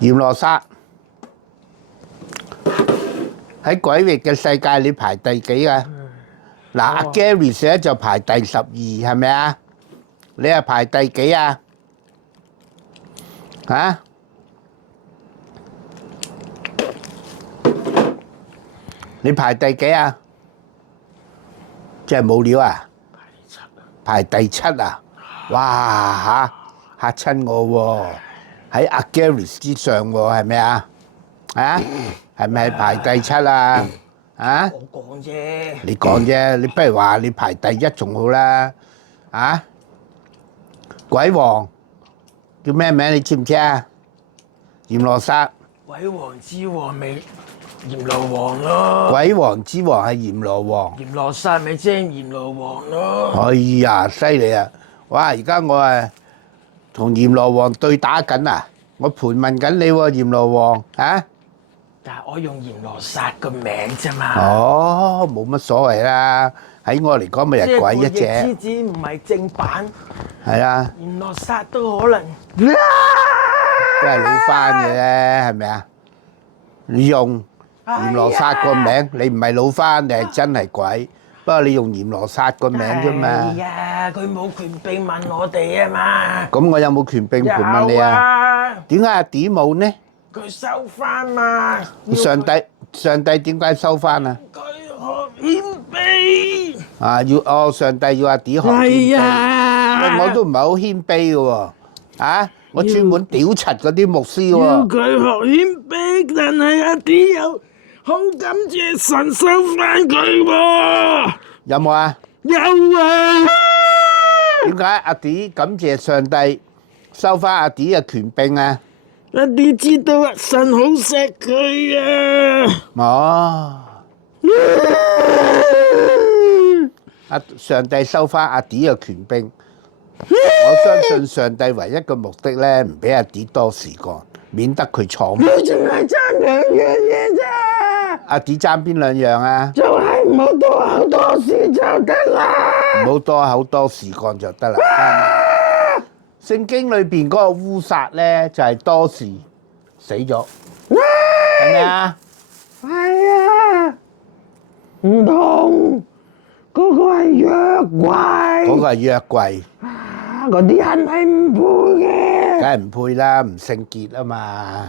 閻羅剎喺鬼域嘅世界，你排第幾啊？嗱，阿 Gary 咧就排第12，係咪啊？你係排第幾啊？嚇？你排第幾啊？即係冇料啊！排第7啊！哇嚇親我喎！喺阿 Gary 之上喎，係咪啊？啊？係咪排第7啊？啊？我講啫。你講啫，你不如話你排第1仲好啦。啊？鬼王叫咩名？你知唔知啊？閻羅剎。鬼王之王咪閻羅王咯。鬼王之王係閻羅王。閻羅剎咪即係閻羅王咯。哎呀，犀利啊！哇！而家我同閻羅王對打緊啊！我盤問緊你喎，閻羅王啊！但係我用閻羅剎個名啫嘛。哦，冇乜所謂啦。喺我嚟講，咪係鬼一隻。即係之子唔係正版。係啊。閻羅剎都可能。都係老翻嘅啫，係咪啊？你用閻羅剎個名，你唔係老翻，你係真係鬼。不過你用閻羅剎個名啫嘛。係啊，佢冇權柄問我哋啊嘛。咁我有冇權柄盤問你啊？點解阿 D 冇呢？佢收翻嘛。上帝點解收翻啊？佢學謙卑。啊，上帝要阿 D 學謙卑。係啊。我都唔係好謙卑嘅喎。啊！我專門屌柒嗰啲牧師喎。要佢學謙卑，但係阿 D 又好感謝神收翻佢喎。有冇啊？有啊。點解阿 D 感謝上帝收翻阿 D 嘅權柄啊？阿 D 知道神好錫佢啊。哦。上帝收翻阿 D 嘅權柄。我相信上帝唯一嘅目的咧，唔俾阿 D 多事幹，免得佢闖。佢淨係爭2樣嘢啫。阿 D 爭邊2樣啊？就係唔好多口多事就得啦。唔好多口多事幹就得啦。聖經裏邊嗰個烏撒咧，就係多事死咗，係咪啊？係啊。唔同，嗰個係約櫃。嗰個係約櫃。嗰啲人係唔配嘅。梗係唔配啦，唔聖潔啊嘛。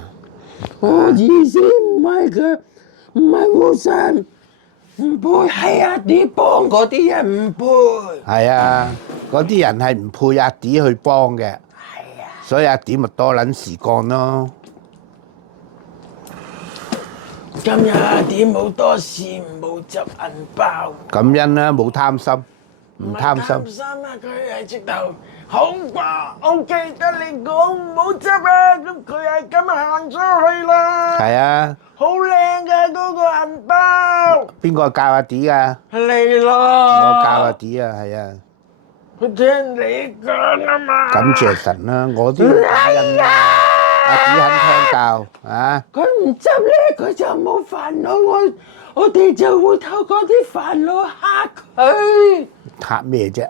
我意思唔係佢，唔係烏撒唔配，係阿 D 幫嗰啲人唔配。係啊，嗰啲人係唔配阿 D 去幫嘅。係啊。所以阿 D 咪多撚事幹咯。今日阿 D 冇多事，冇執銀包。感恩啦，冇貪心，唔貪心。唔貪心啊！佢係直頭好啩，我記得你講唔好執啊，咁佢係咁行咗去啦。係啊。好靚嘅嗰個銀包。邊個教阿 D 㗎？係你咯。我教阿 D 啊，係啊。佢聽你講啊嘛。感謝神啦，我都要感恩啦。阿 D 肯聽教啊。佢唔執咧，佢就冇煩惱，我哋就會透過啲煩惱嚇佢。嚇咩啫？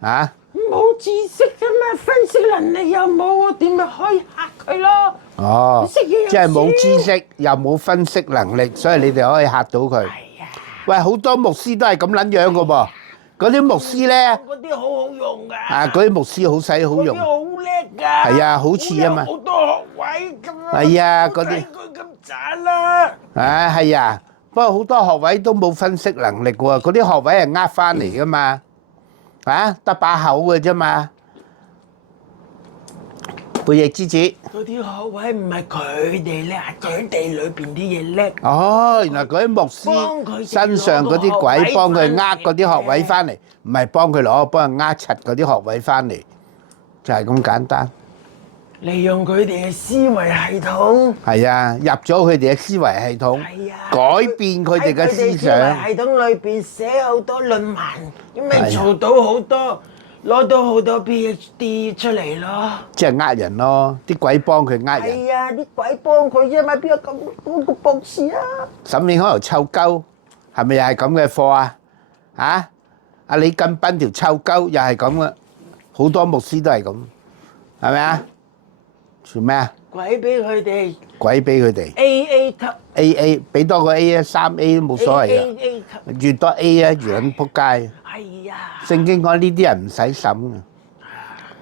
啊？冇知識㗎嘛，分析能力又冇，我點咪可以嚇佢咯？哦，即係冇知識又冇分析能力，所以你哋可以嚇到佢。係啊。喂，好多牧師都係咁撚樣㗎噃，嗰啲牧師咧。嗰啲好好用㗎。啊，嗰啲牧師好使好用。嗰啲好叻㗎。係啊，好似啊嘛。好多學位㗎嘛。係啊，嗰啲。睇佢咁渣啦。啊，係啊，不過好多學位都冇分析能力喎，嗰啲學位係呃翻嚟㗎嘛。啊，得把口嘅啫嘛。背逆之子。嗰啲學位唔係佢哋叻，係佢哋裏邊啲嘢叻。哦，原來嗰啲牧師身上嗰啲鬼幫佢呃嗰啲學位翻嚟，唔係幫佢攞，幫佢呃柒嗰啲學位翻嚟，就係咁簡單。利用佢哋嘅思維系統。係啊，入咗佢哋嘅思維系統，改變佢哋嘅思想。喺佢哋思維系統裏邊寫好多論文，咁咪做到好多，攞到好多 PhD 出嚟咯。即係呃人咯，啲鬼幫佢呃人。係啊，啲鬼幫佢啫嘛，邊有咁個博士啊？沈慶開頭臭鳩，係咪又係咁嘅貨啊？啊？阿李近斌條臭鳩又係咁嘅，好多牧師都係咁，係咪啊？做咩啊？鬼俾佢哋鬼俾佢哋 AA 級 AA，俾多個 A 啊，3A 都冇所謂啊。 AA 級，越多 A 啊，越撚撲街。係啊，聖經講呢啲人唔使審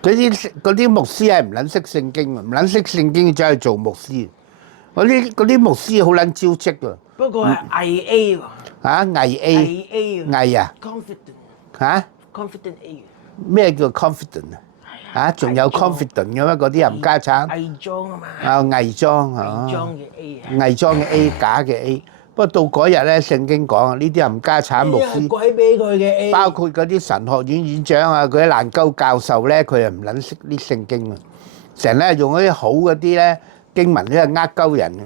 嘅，嗰啲牧師係唔撚識聖經嘅，唔撚識聖經走去做牧師。嗰啲牧師好撚招積㗎。不過係偽 A 喎，嚇偽 A 偽 A 喎偽啊，confident 嚇 confident A 咩叫 confident 啊？嚇仲有 confident 嘅咩？嗰啲冚家產偽裝啊嘛，啊偽裝偽啊，裝嘅 A 啊，偽裝嘅 A 假嘅 A。不過到嗰日咧，聖經講啊，呢啲冚家產牧呢啲係師，鬼俾佢嘅 A，包括嗰啲神學院院長啊，嗰啲爛鳩教授咧，佢又唔撚識啲聖經啊，成日用嗰啲好嗰啲咧經文咧係鳩人嘅，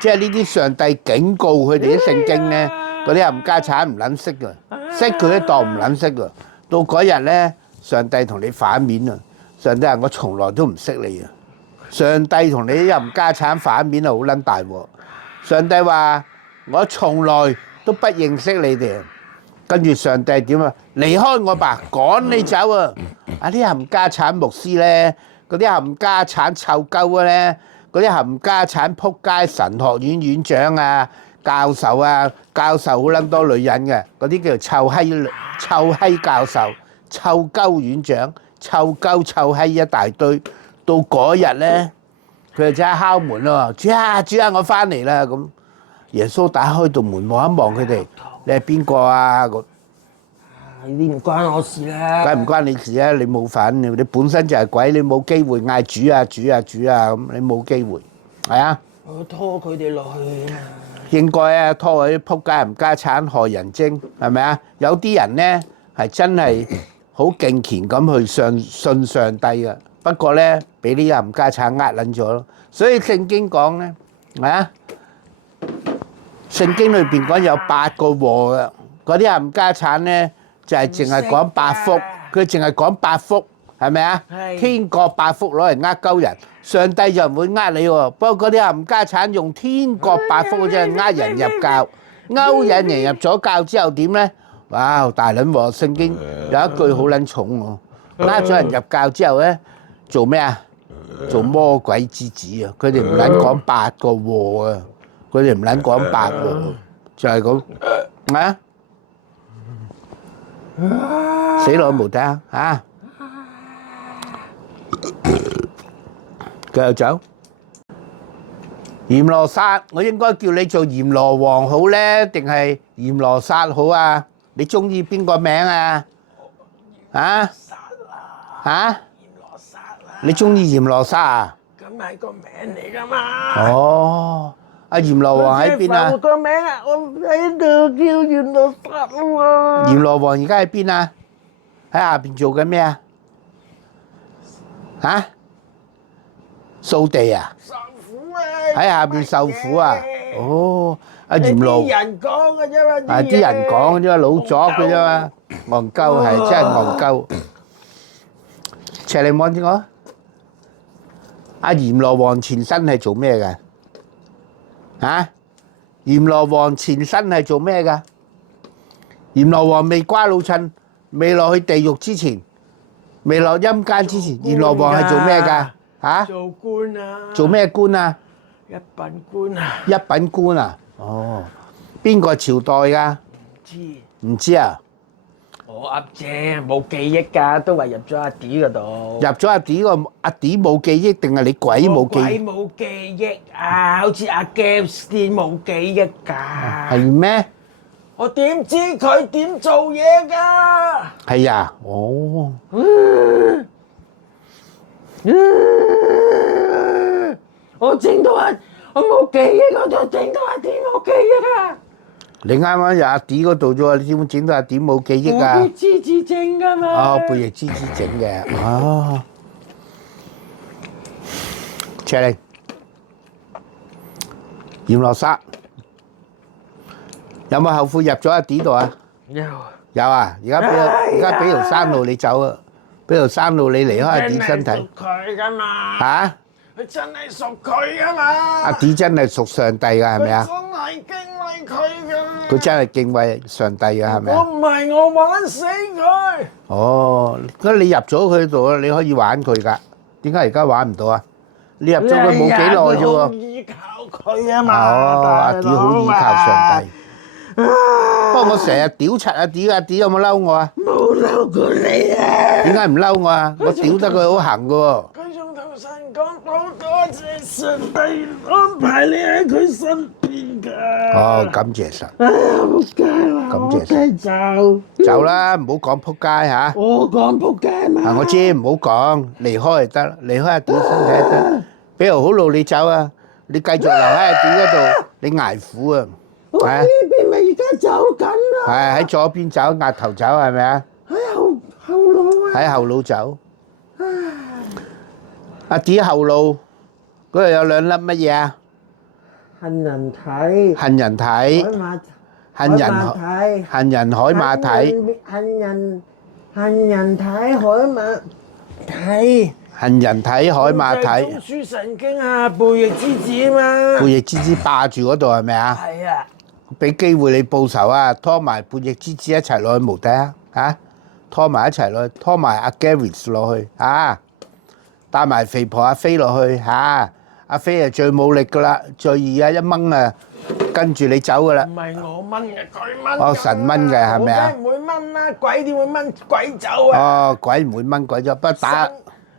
即係呢啲上帝警告佢哋啲聖經咧，嗰啲冚家產唔撚識㗎，識佢都當唔撚識㗎。到嗰日咧，上帝同你反面啊！上帝話：我從來都唔識你啊！上帝同你啲冚家產反面啊，好撚大鑊！上帝話：我從來都不認識你哋。跟住上帝點啊？離開我吧，趕你走啊！啊啲冚家產牧師咧，嗰啲冚家產臭鳩咧，嗰啲冚家產撲街神學院院長啊、教授啊，教授好撚多女人嘅，嗰啲叫做臭閪教授、臭鳩院長、臭鳩臭閪一大堆。到嗰日咧，佢就即刻敲門咯，主啊，我翻嚟啦咁。耶穌打開道門望一望佢哋，你係邊個啊？呢啲唔關我事啦，梗係唔關你事啊！你冇份，你本身就係鬼，你冇機會嗌主啊主啊主啊咁，你冇機會，係啊！我拖佢哋落去啊！應該啊，拖佢啲撲街冚家產害人精，係咪啊？有啲人咧係真係好敬虔咁去信上帝嘅，不過咧俾呢啲冚家產呃撚咗咯。所以聖經講咧，係啊！聖經裏邊講有8個禍嘅，嗰啲冚家產咧就係淨係講8福，佢淨係講8福，係咪啊？天國8福攞嚟呃鳩人，上帝就唔會呃你喎。不過嗰啲冚家產用天國8福真係呃人入教，勾引人入咗教之後點咧？哇！大撚鑊！聖經有一句好撚重喎，呃咗人入教之後咧做咩啊？做魔鬼之子啊！佢哋唔撚講8個禍啊！佢哋唔撚講8喎，就係咁啊！死佬冇得啊！繼續走。閻羅剎，我應該叫你做閻羅王好咧，定係閻羅剎好啊？你中意邊個名啊？啊？嚇？你中意閻羅剎啊？咁係個名嚟噶嘛？哦。阿閻羅王喺邊啊？個名啊，我喺度叫閻羅剎啊嘛。閻羅王而家喺邊啊？喺下邊做緊咩啊？嚇？掃地啊？受苦啊！喺下邊受苦啊？哦，阿閻羅啲人講嘅啫嘛，係啲人講嘅啫嘛，老作嘅啫嘛，戇鳩係真係戇鳩。邪靈望住我，阿閻羅王前身係做咩嘅？嚇！閻羅王前身係做咩㗎？閻羅王未瓜老襯，未落去地獄之前，未落陰間之前，閻羅王係做咩㗎？嚇！做官啊！做咩官啊？一品官啊！一品官啊？哦，邊個朝代㗎？唔知啊？我噏啫，冇記憶㗎，都話入咗阿 D 嗰度。入咗阿 D 個阿 D 冇記憶，定係你鬼冇記憶？鬼冇記憶啊！好似阿 Games 啲冇記憶㗎。係咩？我點知佢點做嘢㗎？係啊，哦。我整到阿，我冇記憶，我就整到阿 D 冇記憶啊！你啱啱入阿 D 嗰度啫喎，你點會整到阿 D 冇記憶啊？背翼之子整㗎嘛？哦，背翼之子整嘅，哦。邪靈，閻羅剎，有冇後悔入咗阿 D 度啊？有。有啊，而家俾條山路你走啊，俾條山路你離開阿 D 身體。真係屬佢㗎嘛？嚇？佢真係屬佢㗎嘛？阿 D 真係屬上帝㗎，係咪啊？真係敬畏佢㗎。佢真係敬畏上帝㗎，係咪啊？我唔係我玩死佢。哦，咁你入咗佢度啊，你可以玩佢㗎。點解而家玩唔到啊？你入咗佢冇幾耐啫喎。依靠佢啊嘛。哦，阿 D 好依靠上帝。不過我成日屌柒阿 D，阿 D 有冇嬲我啊？冇嬲過你啊！點解唔嬲我啊？我屌得佢好行㗎喎。佢仲同神講好多謝上帝安排你喺佢身邊㗎。哦，感謝神。哎呀，仆街啦！感謝神。走啦，唔好講仆街嚇。我講仆街嘛。我知唔好講，離開就得，離開阿 D 身體就得。俾條好路你走啊！你繼續留喺阿 D 嗰度，你捱苦啊！我呢邊咪而家走緊啦。係喺左邊走，額頭走係咪啊？喺後腦啊。喺後腦走。阿 D 後腦嗰度有兩粒乜嘢啊？杏仁體。杏仁體。杏仁海馬體。杏仁體海馬體。杏仁體海馬體。中樞神經啊，背翼之子嘛。背翼之子霸住嗰度係咪啊？係啊。俾機會你報仇啊！拖埋背翼之子一齊落去無敵啊！嚇，拖埋一齊落去，拖埋阿 Gareth 落去嚇，帶埋肥婆阿飛落去嚇。阿飛係最冇力噶啦，最易啊一掹啊，跟住你走噶啦。唔係我掹嘅，佢掹。哦，神掹嘅係咪啊？我梗係唔會掹啦，鬼點會掹鬼走啊？哦，鬼唔會掹鬼走，不過打。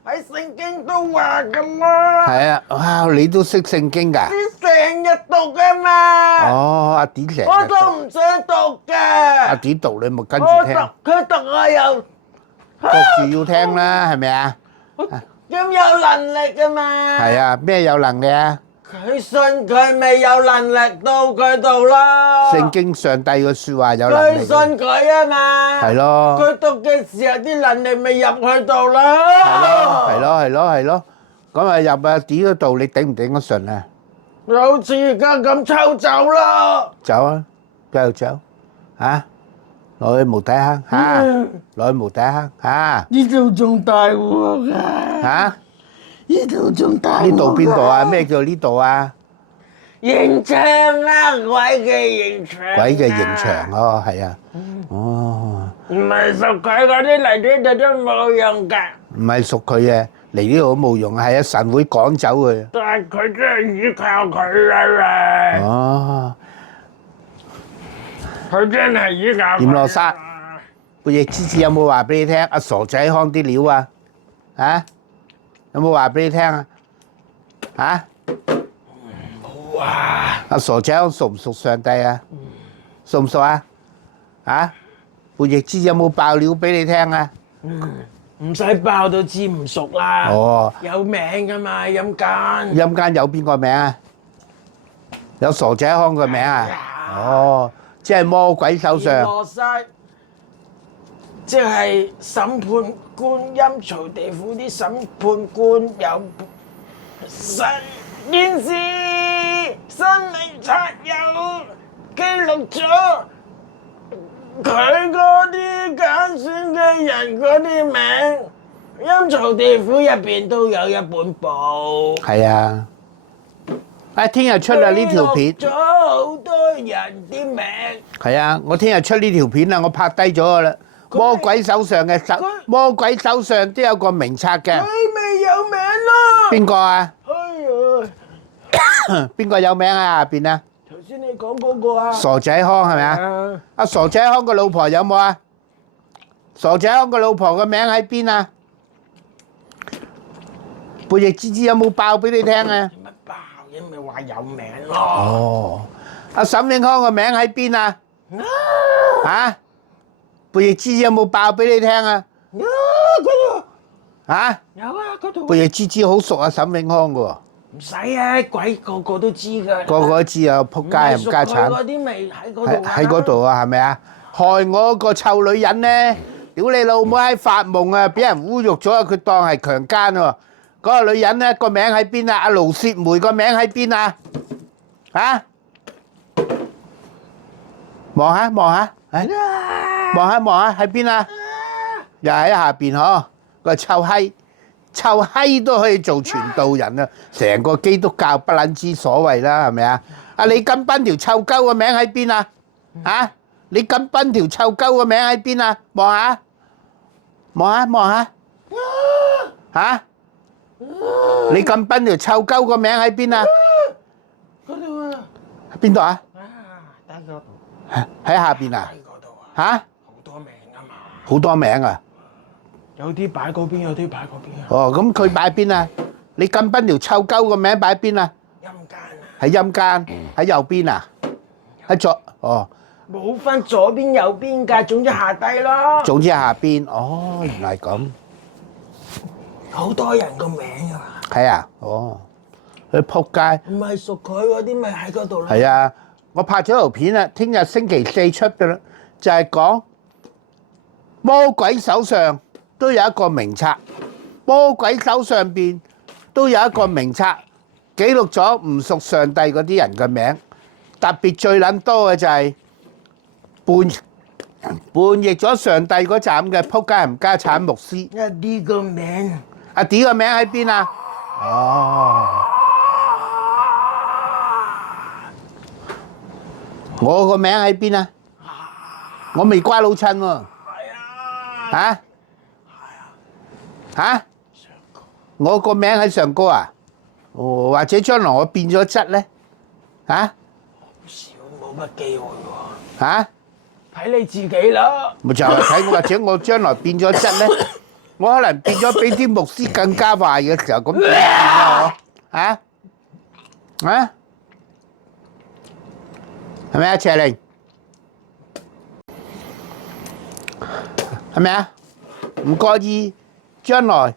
喺聖經都話㗎啦。係啊，哇！你都識聖經㗎？成日讀㗎嘛。哦，阿 D 成日讀。我都唔想讀㗎。阿 D 讀你咪跟住聽。佢讀我又。讀住要聽啦，係咪啊？咁有能力㗎嘛？係啊，咩有能力啊？佢信佢咪有能力到佢度咯。聖經上帝嘅説話有能力。佢信佢啊嘛。係咯。佢讀嘅時候啲能力咪入佢度咯。係咯。咁啊入阿 D 嗰度，你頂唔頂得順啊？好似而家咁抽走咯。走啊，繼續走嚇，落去無底坑嚇，落去無底坑嚇。呢度仲大鑊啊！嚇？呢度仲大鑊。呢度邊度啊？咩叫呢度啊？刑場啊，鬼嘅刑場。鬼嘅刑場哦，係啊。哦。唔係屬佢嗰啲嚟呢度都冇用㗎。唔係屬佢嘅，嚟呢度都冇用，係啊，神會趕走佢。但係佢真係依靠佢啊！哦。佢真係依靠。閻羅沙，背翼之子有冇話俾你聽？阿傻仔康啲料啊？嚇？有冇話俾你聽啊？嚇？冇啊！阿傻仔康熟唔熟上帝啊？熟唔熟啊？嚇？背翼之子有冇爆料俾你聽啊？唔使爆都知唔熟啦。哦。有名㗎嘛，陰間。陰間有邊個名啊？有傻仔康個名啊？哦，即係魔鬼手上。羅剎，即係審判官，陰曹地府啲審判官有實件事，生命冊有記錄咗佢嗰啲揀選嘅人嗰啲名，陰曹地府入邊都有一本簿。係啊。啊！聽日出啊呢條片。記錄咗好多人啲名。係啊，我聽日出呢條片啦，我拍低咗噶啦。魔鬼手上嘅魔鬼手上都有個名冊嘅。佢未有名咯。邊個啊？哎呀！邊個有名啊？下邊啊？頭先你講嗰個啊？傻仔康係咪啊？阿傻仔康個老婆有冇啊？傻仔康個老婆個名喺邊啊？背翼之子有冇爆俾你聽啊？乜爆？因為話有名咯。哦，阿沈永康個名喺邊啊？嚇？背翼之子有冇爆俾你聽啊？嗰度。嚇？有啊，嗰度。背翼之子好熟啊，沈永康噶喎。唔使啊，鬼個個都知㗎。個個都知啊，仆街唔家產。嗰啲咪喺嗰度。喺嗰度啊，係咪啊？害我個臭女人咧！屌你老母喺發夢啊，俾人侮辱咗啊！佢當係強姦喎。嗰個女人咧個名喺邊啊？阿盧雪梅個名喺邊啊？嚇！望下望下，望下喺邊啊？又喺下邊嗬，個臭閪，臭閪都可以做傳道人啊！成個基督教不撚知所謂啦，係咪啊？阿李錦斌條臭鳩個名喺邊啊？嚇！李錦斌條臭鳩個名喺邊啊？望下，望下，嚇！你咁笨條臭鳩個名喺邊啊？嗰度啊！喺邊度啊？喺嗰度，喺下邊啊？喺嗰度啊！嚇？好多名啊嘛，好多名啊！有啲擺嗰邊，有啲擺嗰邊啊。哦，咁佢擺邊啊？你咁笨條臭鳩個名擺邊啊？陰間啊！喺陰間，喺右邊啊？喺左哦，冇分左邊右邊㗎，總之下低咯。總之下邊。哦，原來係咁。好多人個名啊！係啊，哦，佢撲街。唔係屬佢嗰啲，咪喺嗰度咯。係啊，我拍咗條片啊，聽日星期四出嘅啦，就係講魔鬼手上都有一個名冊，魔鬼手上邊都有一個名冊，記錄咗唔屬上帝嗰啲人嘅名，特別最撚多嘅就係叛逆咗上帝嗰站嘅撲街冚家產牧師。一啲個名，阿 D 個名喺邊啊？哦，我個名喺邊啊？我未瓜老襯喎。係啊，嚇？嚇？我個名喺上高啊？哦，或者將來我變咗質咧？嚇？好少冇乜機會喎。嚇？睇你自己啦。咪就係睇我，或者我將來變咗質咧？我可能變咗比啲牧師更加壞嘅時候，咁點變啊？我嚇？嚇？係咪啊，謝玲？係咪啊？唔覺意將來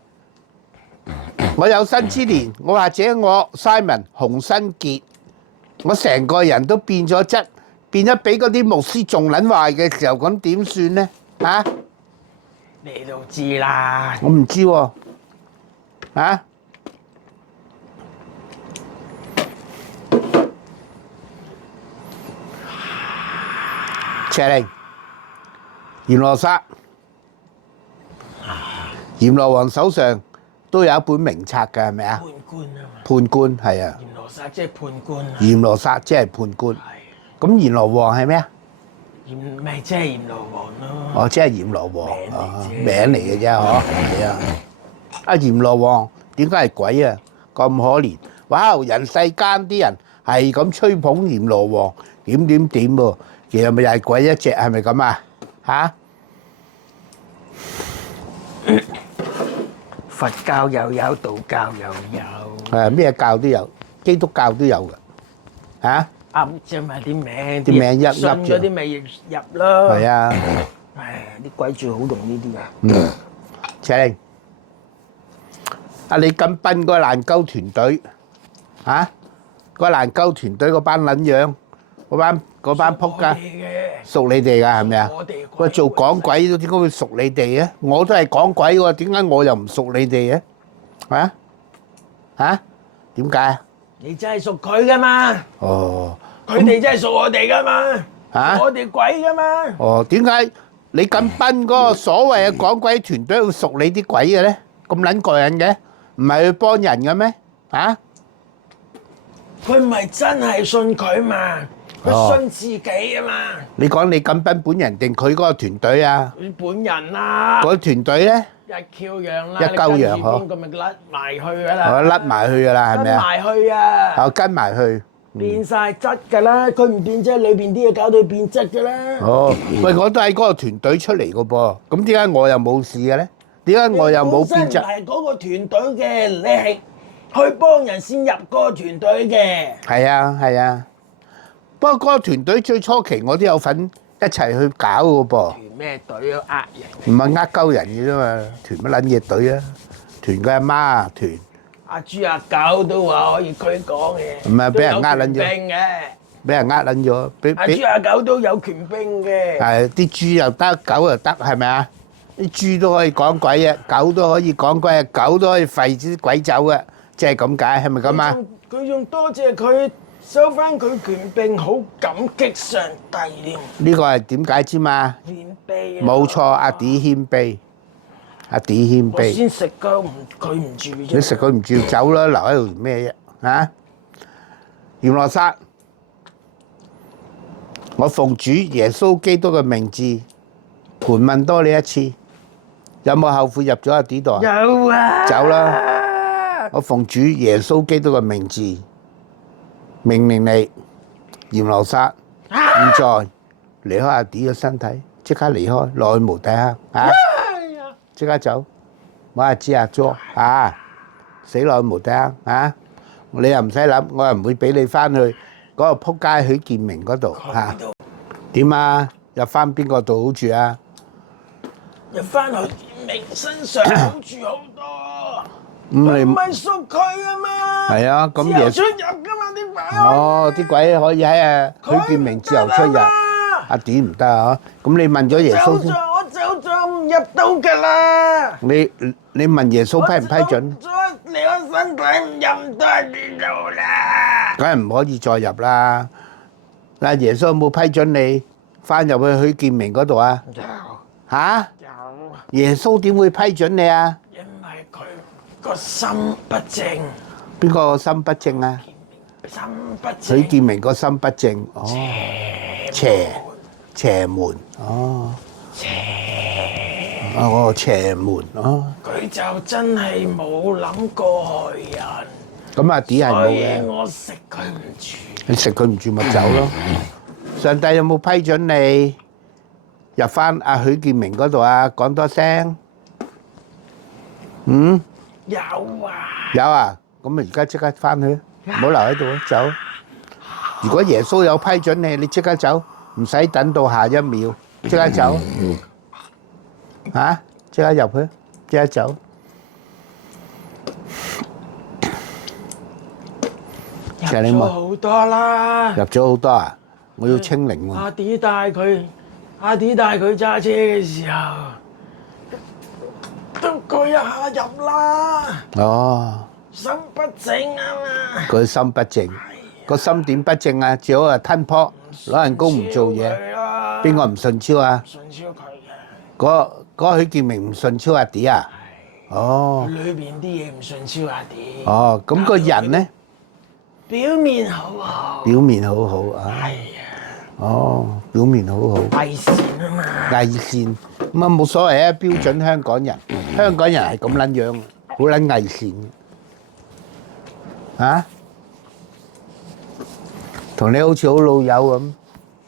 我有生之年，我或者我 Simon 洪新傑，我成個人都變咗質，變咗比嗰啲牧師仲撚壞嘅時候，咁點算咧？嚇？你都知啦。我唔知喎。嚇？謝玲，閻羅撒，閻羅王手上都有一本名冊㗎，係咪啊？判官啊嘛。判官係啊，閻羅撒即係判官啊。閻羅撒即係判官。係。咁閻羅王係咩啊？咪即係閻羅王咯。哦，即係閻羅王名嚟啊，啫名嚟嘅啫，嗬。係啊。啊，閻羅王點解係鬼啊？咁可憐！哇！人世間啲人係咁吹捧閻羅王，點點點喎，其實咪又係鬼一隻，係咪咁啊？嚇？佛教又有，道教又有。係咩教都有，基督教都有㗎。嚇？噏啫嘛啲名，啲名一噏信嗰啲咪入咯。係啊。唉，啲鬼最好用呢啲啊。請。啊！你咁笨個爛鳩團隊，嚇？個爛鳩團隊嗰班撚樣，嗰班仆街，屬你哋㗎係咪啊？喂，做講鬼都點解會屬你哋啊？我都係講鬼喎，點解我又唔屬你哋嘅？啊？嚇？點解啊？你真係屬佢噶嘛？哦。佢哋真係屬我哋噶嘛？嚇？我哋鬼噶嘛？哦，點解你咁笨嗰個所謂嘅講鬼團隊會屬你啲鬼嘅咧？咁撚過癮嘅，唔係去幫人嘅咩？嚇？佢唔係真係信佢嘛？佢信自己啊嘛？你講你咁笨本人定佢嗰個團隊啊？佢本人啊，嗰團隊咧？一 Q 樣啦，一鳩樣嗬，邊個咪甩埋去噶啦？我甩埋去噶啦，係咪啊？甩埋去啊！我跟埋去。變曬質㗎啦，佢唔變質，裏邊啲嘢搞到佢變質㗎啦。哦，喂，我都係嗰個團隊出嚟嘅噃，咁點解我又冇事嘅咧？點解我又冇變質？你本身唔係嗰個團隊嘅，你係去幫人先入嗰個團隊嘅。係啊，係啊。不過嗰個團隊最初期我都有份一齊去搞嘅噃。團咩隊啊？呃人。唔係呃鳩人嘅啫嘛，團乜撚嘢隊啊？團佢阿媽啊，團。阿豬阿狗都話可以驅趕嘅，唔係俾人呃撚咗都有權兵嘅。俾人呃撚咗，阿豬阿狗都有權兵嘅。係啲豬又得，狗又得，係咪啊？啲豬都可以講鬼嘅，狗都可以講鬼嘅，狗都可以吠啲鬼走嘅，即係咁解，係咪咁啊？佢仲多謝佢收翻佢權柄，好感激上帝添。呢個係點解知嘛？謙卑啊！冇錯，阿 D 謙卑，阿 D 謙我卑。先食㗎，佢唔住啫。你食佢唔住走啦，留喺度做咩啫？啊！閻羅撒，我奉主耶穌基督嘅名字，盤問多你一次，有冇後悔入咗阿 D 度啊？有啊！走啦！我奉主耶穌基督嘅名字命令你，閻羅撒，現在離開阿 D 嘅身體，即刻離開，落去無底坑啊！即刻走，我係知阿 Jo 啊，死落去無底坑啊！你又唔使諗，我又唔會俾你翻去嗰個撲街許建明嗰度嚇。點啊？入翻邊個度好住啊？入翻許建明身上好處好多。咁你唔係屬佢啊嘛？係啊，咁耶出入噶嘛啲鬼。哦，啲鬼可以喺啊許建明自由出入，阿 D 唔得啊！咁你問咗耶穌先。我走咗唔入到㗎啦。你問耶穌批唔批准？你個身體唔入到呢度啦。梗係唔可以再入啦！嗱，耶穌有冇批准你翻入去許建明嗰度啊？有。嚇？有。耶穌點會批准你啊？因為佢個心不正。邊個心不正啊？心不正。許建明個心不正，哦，邪門，哦，邪門，哦。佢就真係冇諗過害人。咁阿 D 係冇所以嘅。我食佢唔住。你食佢唔住咪走咯。上帝有冇批准你入翻阿許建明嗰度啊？講多聲。嗯？有啊。有啊，咁咪而家即刻翻去，唔好留喺度啊，走。如果耶穌有批准你，你即刻走，唔使等到下一秒，即刻走。嚇！即刻入去，即刻走。入咗好多啦。入咗好多啊！我要清零喎。阿 D 帶佢揸車嘅時候，都過一下入啦。哦，心不正啊嘛。佢心不正，個心點不正啊？最好係吞泡，攞人工唔做嘢。邊個唔順超啊？順超佢嘅。嗰許建明唔順超阿 D 啊？哦。裏邊啲嘢唔順超阿 D。哦，咁個人咧？表面好好。表面好好啊。係啊。哦，表面好好。偽善啊嘛。偽善咁啊冇所謂啊，標準香港人，香港人係咁撚樣，好撚偽善嘅。啊？同你好似好老友咁，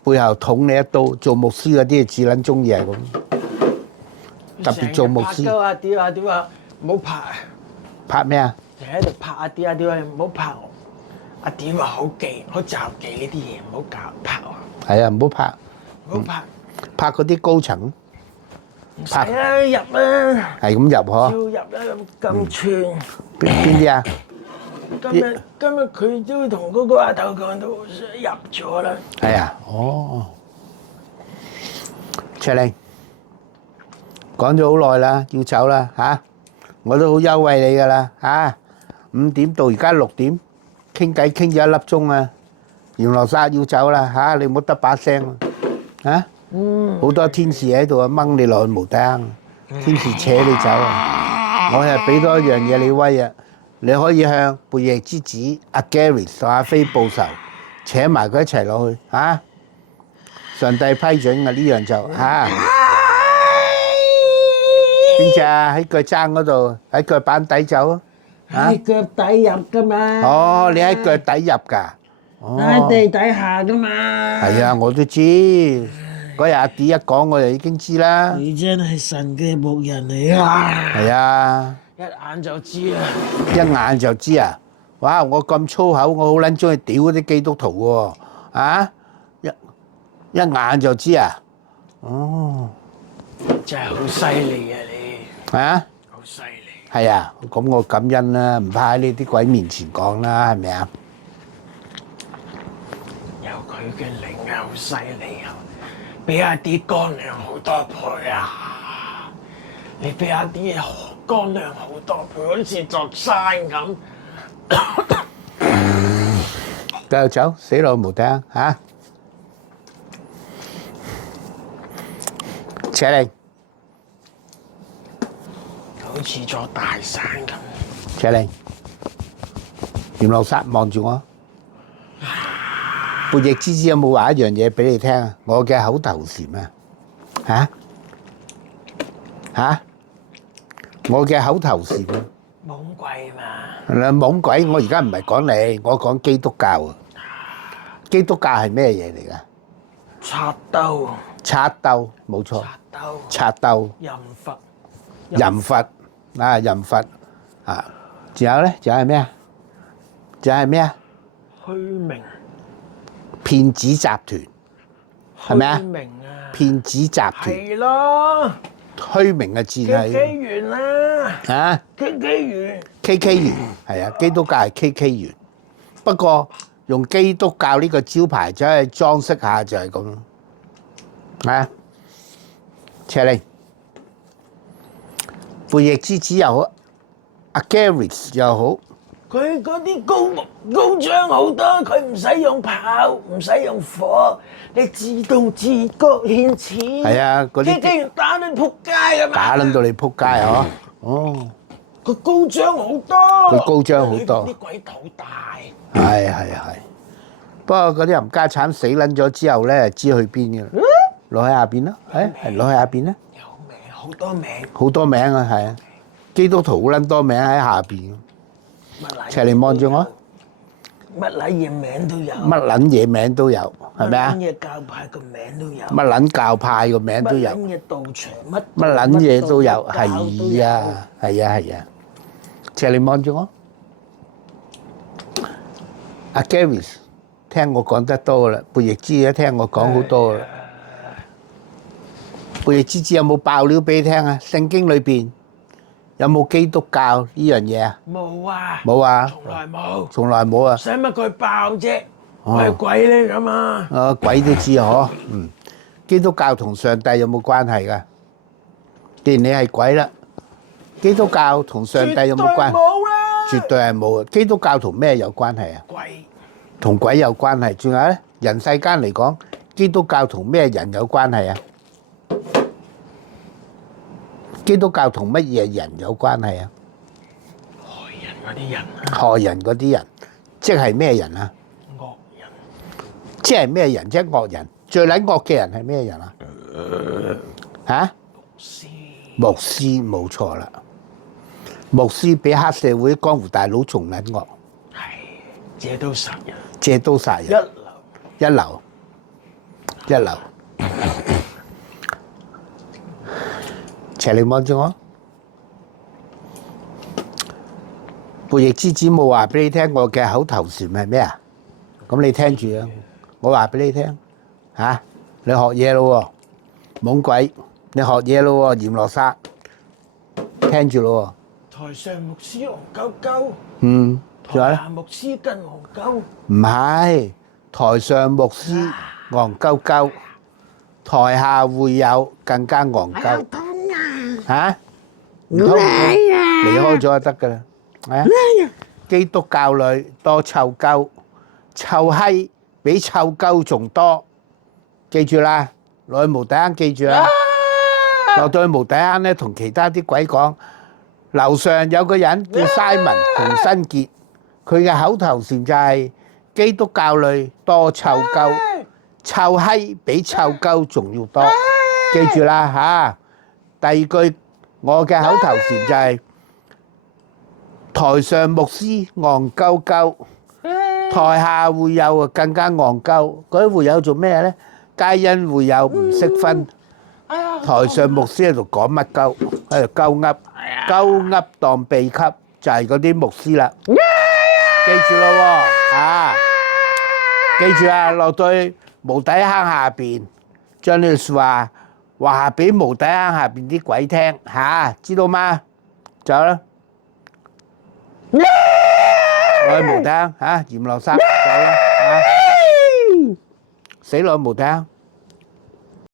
背後捅你一刀，做牧師嗰啲至撚中意係咁。特別做牧師。阿 D 話唔好拍。拍咩啊？成日喺度拍阿 D 話唔好拍我。阿 D 話好忌，好詐忌呢啲嘢，唔好搞拍我。係啊，唔好拍。唔好拍。拍嗰啲高層。唔使啦，入啦。係咁入嗬？要入啦，咁串。邊啲啊？今日佢都同嗰個阿頭講到入咗啦。係啊，哦。卓玲講咗好耐啦，要走啦嚇，我都好優惠你噶啦嚇。5點到而家6點，傾偈傾咗1粒鐘啊。閻羅撒要走啦嚇，你唔好得把聲啊。好多天使喺度啊，掹你落去無底坑，天使扯你走啊。我係俾多一樣嘢你威啊！你可以向背逆之子阿 Gary 同阿飛報仇，扯埋佢一齊落去嚇。上帝批准嘅呢樣就嚇。邊隻啊？喺腳踭嗰度，喺腳板底走啊！喺腳底入噶嘛。哦，你喺腳底入㗎。喺地底下噶嘛。係啊，我都知。嗰日阿 D 一講，我就已經知啦。你真係神嘅僕人嚟啊！係啊。一眼就知啦。一眼就知啊！哇！我咁粗口，我好撚中意屌嗰啲基督徒喎！啊！一眼就知啊！哦，真係好犀利啊你！啊！好犀利！係啊，咁我感恩啦，唔怕喺呢啲鬼面前講啦，係咪啊？有佢嘅靈啊，好犀利啊！比阿 D 乾亮好多倍啊！你比阿 D 乾亮好多倍，好似座山咁。繼續走，死落無底坑嚇！扯你，好似座大山咁。扯你，閻羅撒望住我。背逆之子有冇話一樣嘢俾你聽啊？我嘅口頭禪啊！嚇嚇，我嘅口頭禪啊！冇咁貴嘛？懵鬼，我而家唔係講你，我講基督教啊。基督教係咩嘢嚟㗎？賊鬥，賊鬥，冇錯。賊鬥，淫佛，淫佛啊，淫佛啊，仲有咧？仲有係咩啊？仲有係咩啊？虛名，騙子集團係咪啊？虛名啊，騙子集團係咯，虛名嘅字 K 係 園啦啊，K 園， ，KK 園係啊，基督教係 KK 園，不過用基督教呢個招牌走去裝飾下就係咁咯，啊，車厘背翼之子又好，阿 Gareth 又好，佢嗰啲高張好多，佢唔使用炮，唔使用火，你自動自覺獻錢。係啊，嗰啲 K 園打你仆街㗎嘛，打撚到你撲街嗬，哦，佢高張好多，佢高張好多啲鬼頭大。係，不過嗰啲冚家產死撚咗之後咧，知去邊嘅啦，落喺下邊咯，係落喺下邊咧，有名好多名，好多名啊，係啊，基督徒好撚多名喺下邊，齊嚟望住我，乜撚嘢名都有，乜撚嘢名都有，係咪啊？乜嘢教派個名都有，乜撚教派個名都有，乜撚嘢道場乜撚嘢都有，乜道教都有係啊，係啊，齊嚟望住我，阿 Gary 聽我講得多啦，背翼之子聽我講好多啦。背翼之子有冇爆料俾你聽啊？聖經裏邊有冇基督教呢樣嘢啊？冇啊，冇啊，從來冇，從來冇啊！使乜佢爆啫？係鬼嚟㗎嘛？啊，鬼都知嗬，基督教同上帝有冇關係㗎？既然你係鬼啦，基督教同上帝有冇關係？絕對冇啦，絕對係冇啊！基督教同咩有關係啊？鬼同鬼有關係。仲有咧，人世間嚟講，基督教同咩人有關係啊？基督教同乜嘢人有關係啊？害人嗰啲人啊，害人嗰啲人，即係咩人啊？惡人，即係咩人啫？惡人，最撚惡嘅人係咩人啊？嚇？師牧師冇錯啦，牧師比黑社會江湖大佬仲撚惡，係借刀殺人，借刀殺一人，流。一流。齊嚟望住我，背翼之子冇話俾你聽，我嘅口頭禪係咩啊？咁你聽住啊！我話俾你聽嚇，你學嘢咯喎，懵鬼，你學嘢咯喎，閻羅剎，聽住咯台上牧師戇鳩鳩，喎，仲有咧？台下牧師更戇鳩。唔係，台上牧師戇鳩鳩，台下會友更加戇鳩。嚇？唔通離開咗就得㗎啦，係啊！基督教裏多臭鳩，臭閪比臭鳩仲多，記住啦，落去無底坑記住啦，落到去無底坑咧，同其他啲鬼講，樓上有個人叫 Simon 同新傑，佢嘅口頭禪就係基督教裏多臭鳩，臭閪比臭鳩仲要多，記住啦嚇。第二句我嘅口頭禪就係台上牧師戇鳩鳩，台下會友啊更加戇鳩。嗰啲會友做咩咧？皆因會友唔識分。台上牧師喺度講乜鳩，喺度鳩噏，鳩噏當秘笈，就係嗰啲牧師啦。記住咯喎，啊！記住啊，落到去無底坑下邊，將呢句説話話俾無底坑下邊啲鬼聽嚇，知道嗎？走啦！我去無底坑嚇，閻羅剎走啦嚇，死落無底坑。